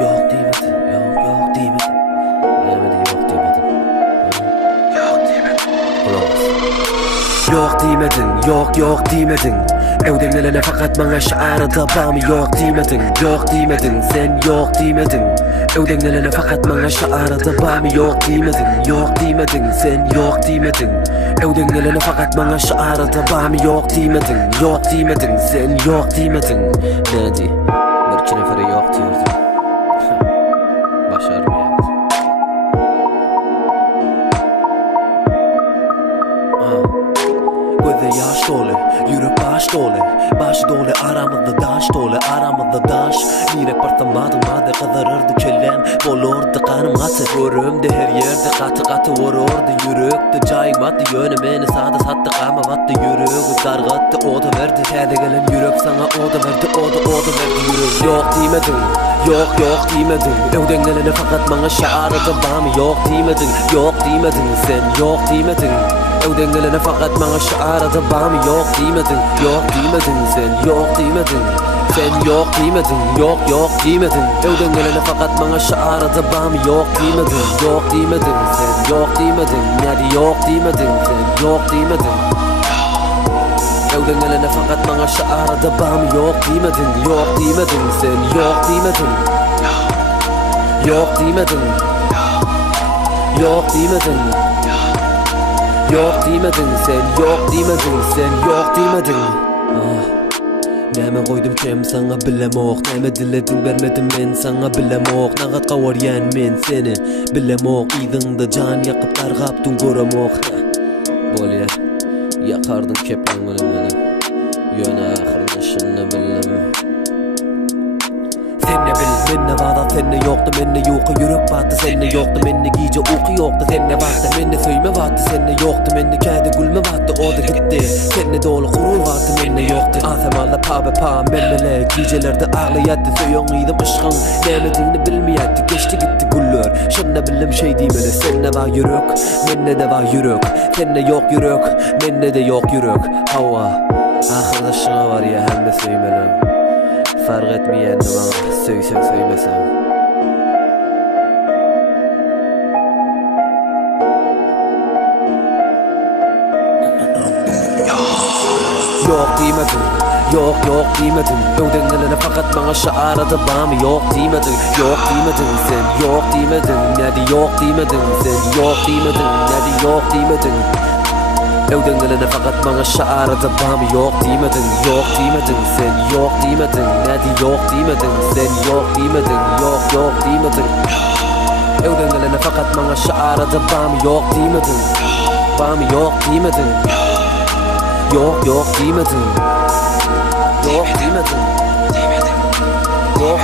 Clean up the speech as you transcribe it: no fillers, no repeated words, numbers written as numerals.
Yok demedin, yok demedin. Demedi yok demedin. Yok demedin. Yok demedin, yok demedin. Evden gelene fakat bana şiarı bağımı yok demedin. Yok demedin, sen yok demedin. Evden gelene fakat bana şiarı bağımı yok demedin. Yok demedin, sen yok demedin. Evden gelene fakat bana şiarı bağımı yok demedin. Yok demedin, sen yok demedin. Ne di? Bir iki nefere yok diyordum. Başarmıyor. Gözde yaş dolu, yürek baş dolu. Baş dolu aramızda daş dolu, aramızda daş. Yine partamadım hadi kızarırdı kellem. Bolurdu kanım katı, görümde her yerde katı katı vururdu. Yürekte caymadı yönümeni sağda sattı kama battı. Yüreği dargattı o da verdi. Kede gelen yürek sana o da verdi, o da verdi yürek. Yok demedin, yok demedin. Evden gelene fakat bana şiarı bağımı yok demedin. Yok demedin, sen yok demedin. Evden gelene fakat bana şiarı bağımı yok demedin. Yok demedin, sen yok demedin. Sen yok demedin, yok demedin. Evden gelene fakat bana şiarı bağımı yok demedin. Yok demedin, sen yok demedin. Nerede yok demedin, sen yok demedin. Evden gelene fakat bana şiarı bağımı yok demedin. Yok demedin, sen yok demedin. Yok demedin. Yok demedin. Yok demedin, sen yok demedin, sen yok demedin. Neme koydum kem sana bilemok. Neme diledin vermedim men sana bilemok. Nagat kavar yen men seni bilemok. İdinde can yakıp targaptun göremok. Bolya yakardın kepen gülümünü. Yöne ahırda şunu bilem. Sen ne bil, menne vada, sen ne yoktu, menne yoku. Yürek battı, sen ne yoktu, menne giyce oku yoktu. Sen ne battı, menne söyme battı, sen ne yoktu. Menne kedi gülme battı, o da gitti. Sen ne dolu kurul battı, menne yoktu. Asemalda pa memmele giycelerde ağlayattı. Söyün iyiydim ışkın, nemediğini bilmeyetti. Geçti gitti güller, şunna bildim şey demeli. Sen ne var yürek, menne de var yürek. Sen ne yok yürek, menne de yok yürek. Hava, ahırda şuna var ya hem de söymelem. Fark etmeyen bana söylesem söylemesem. Yok demedin, yok demedin. Evden gelene fakat bana şiarı bağımı yok demedin. Yok demedin, sen yok demedin. Nerede yok demedin, sen yok demedin. Nerede yok demedin. Evden gelene fakat bana şiarı bağımı yok demedin. Yok demedin, sen yok demedin. Nerede yok demedin, sen yok demedin. Yok demedin. Evden gelene fakat bana şiarı bağımı yok demedin. Bağımı yok demedin. Yok demedin. Yok demedin. Yok